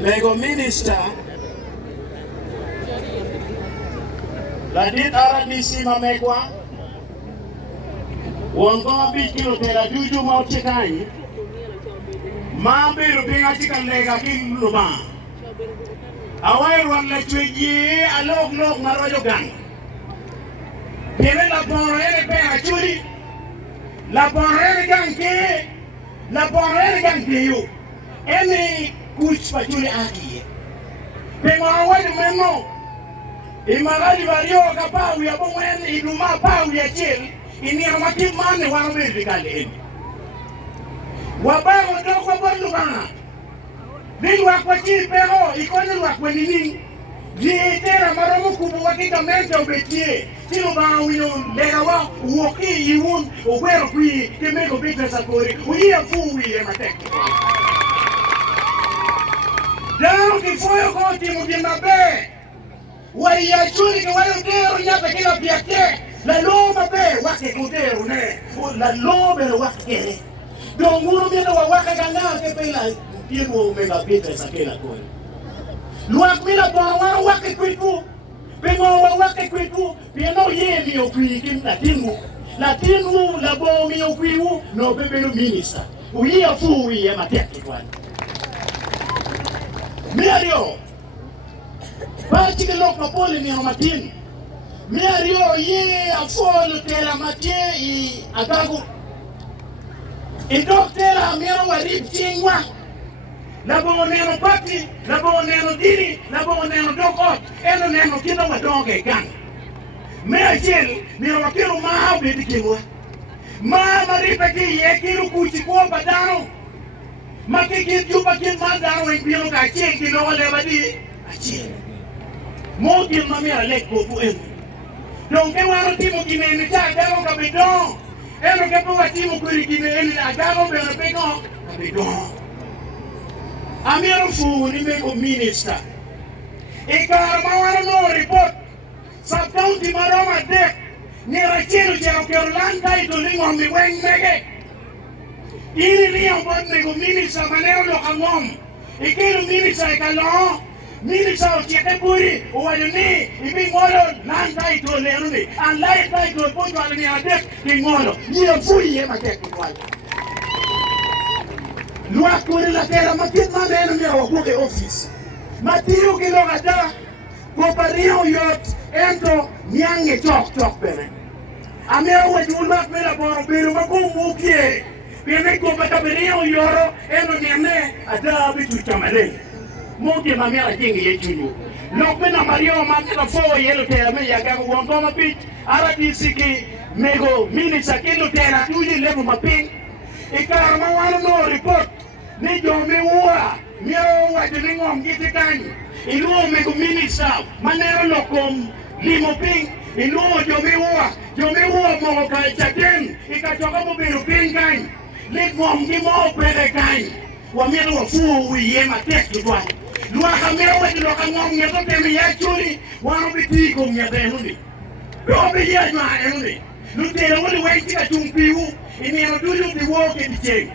Lego Minister Ladit RDC Mamekwa Wongo Bikilo Tela Juju Mauchekani Mambi Rupinga Chicken Lega King Luma Awai Wan Lechuji Alok Lok Marajo Gang Kene La Ponre Pe Achuri La Ponre Gang Ke La Ponre Gang Ke You Any Kuch Pachuli Aki Pengo Awai Memo Imagadi Vario Kapau ya Bongwen Iduma Pau ya Chil ini amati mane wangwe bikale wabango doko bondo bana ni wakwa chipero ikoni wakwa nini yitera maromo kubu wakika menta ubetie tino ba wino lega wa uoki iwun ogwero kwi kemeko bita sakori uia fuwi ya mateki dao kifoyo kwa timu dimabe wa iya chuli kwa wayo dero nyapa kila piate la loma be wake kudero ne la loma le wake donguru mena wa waka ganga ke pela tiego mega pita sakela ko luak mila bawa wake kwitu pengo wa wake kwitu piano ye mi okwi latinu la bo mi okwi no bebelu minister uia fu ye matete kwa miario ba chikelo mapole mi hamatini Miario ye afolo tera matie I agago. Indokera miaro warib chingwa. Labo neno pati, labo neno dini, labo neno dokot. Eno neno kina wadonge gang. Mea chel, miaro wakiru maa bidikimwa. Maa maripa ki ye kiru kuchi kuwa padano. Maki juba kin madano ingbiano ka ching kino wale wadi. Achel. Mogil mamia lek bobu enu. Donc que waro timo kinene cha gago kabidon eno ke po timo kuri kinene agago be pego kabidon amiro fu ni me ko minister e kar ma waro no report sub county maroma de ni rachelo jero ke orlanda I to lingo mi wen mege ini ni on bon me ko minister manero lo kangom e ke lo minister e kalo Minister of Chekepuri, who are the King Molo, Nan Title Leruni, and Light Title Pontual in a deck, King Molo. You are fully a technical. Luakuri la Terra Matit Manena or Book Office. Matthew Kilogata, Copario Yacht, Ento, Yang Talk Penny. A mere way to lock me upon Birumakum Mukie. We make go back a video euro and on your name, a derby to Chamale. Moke mamia jingi yechuju lokmena mario mamia fo yelo tera me yaga wongoma pitch ara disiki mego minister kilo tera tuji level maping ikar ma wano no report ni jo me wa mio wa jilingo mgiti kanyi iluo mego minister manero lokom limo ping iluo jo me wa mo ka chaten ikachoka mo biru ping kanyi limo mgimo pere kanyi wa mero wa fu wiye matek kwa Luaka mero weti loka ngom ngeto temi ya chuli wano biti ko ngete hundi robi ya jwa hundi lutela wali weti ka chumpiu ini no dulu di woke di cheng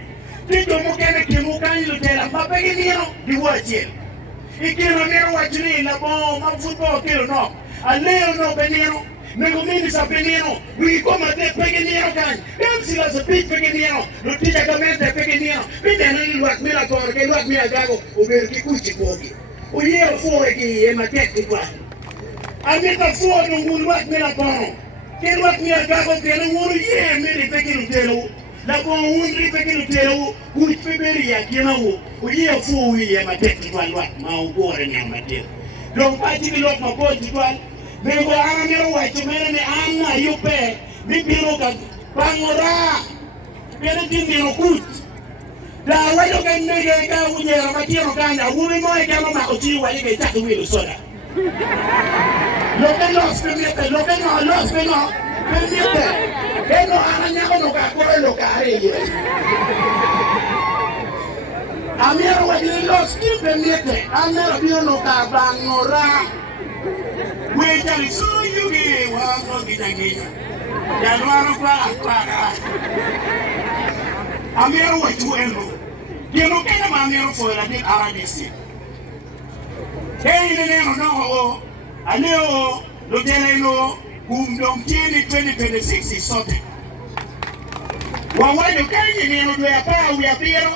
tijo mo kene kimu kanyi lutela mapegi nino di woche ikiro mero wachini la bo ma football kilo no aleo no benero nego mini sa benero wi koma de pegenero kan kamsi la sa pit pegenero lutija kamente pegenero bidena ni luak mila kor ke luak mila gago uber ki kuchi kogi uye fo ki e matek kwa amita fo no luak mila kor ke luak mila gago ke no wuru ye miri pegenu telo la bo wundri pegenu telo kuch peberi ya kinawo uye fo wi e matek kwa luak ma ugore ni matek donc pati ki lok ma ko kwa Mego amero wa chumene ne amna yupe bibiro ka pangora pere dindiro kut da wayo kan nege ka unyera makiro kanya wuri mo e kama ma ochi wa yeke tatu wilo soda loke los pemete loke no los peno pemete eno ananya ko no ka ko lo ka re amero wa los pemete amero bio no ka pangora we tell so you get one gitangenya Januaro kwa amero wa tu eno Dieno kena mamero fo la dit RDC Kenya neno no aleo lutelo kumdomkini 2026 sote. Wawanyo Kenya neno do ya pau ya biro,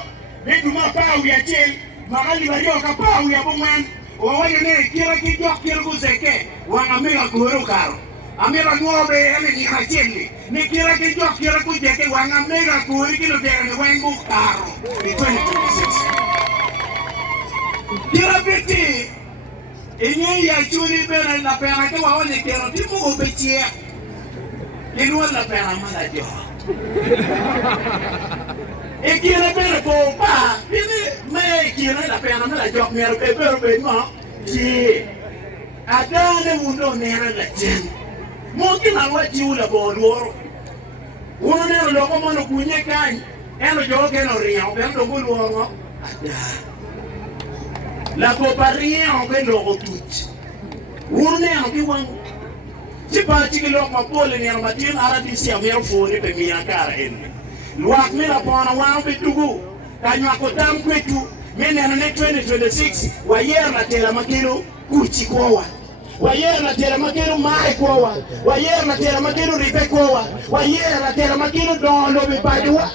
neduma pau ya chel, mahali barioka pau ya bomwan. Wawanyo ne kira kijok kira kuseke, wangamira kuhuru karo. Amira nuobe ele ni hacheli, ni kira kijok kira kuseke, wangamira kuhuru kilo tere ni wengu karo. Ni 2026. Kira biti, inye ya chuni bena na pera ke waone kero timu ubechie. Kinuwa na pera mala jo. Ikira bena ko pa, ini me ikira na pera mala jo mero be no. Ki adane mundo nera la jen. Moki na wachi ula boloro. Uno nero loko mono kunye kan. Eno jo ke no ria, be ndo gulwo. Ada. La coparrien en fait le retour. On est en vivant. C'est pas que l'homme a pas le nerf matin à la dixième fois ne peut m'y encarrer. L'ouak me la prend à un peu tout goût. Quand nous accordons que tout, mais dans l'année 2026, voyez la terre makero kuchi kowa. Voyez la terre makero mai kowa. Voyez la terre makero ripe kowa. Voyez la terre makero dans l'obé padua.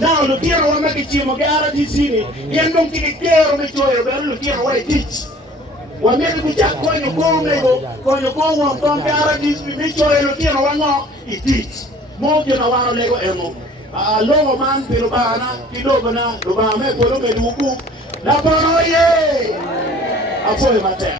Now lo tiro wa makichi mo gara di sini yendo kikero mechoyo be lo tiro wa teach wa mimi kuja konyo ko mego konyo ko wa kon gara di mechoyo lo tiro wa no I teach mo je na wa lego eno logo man pero bana kidogo na lo ba me ko lo me duku na pano ye afoe mate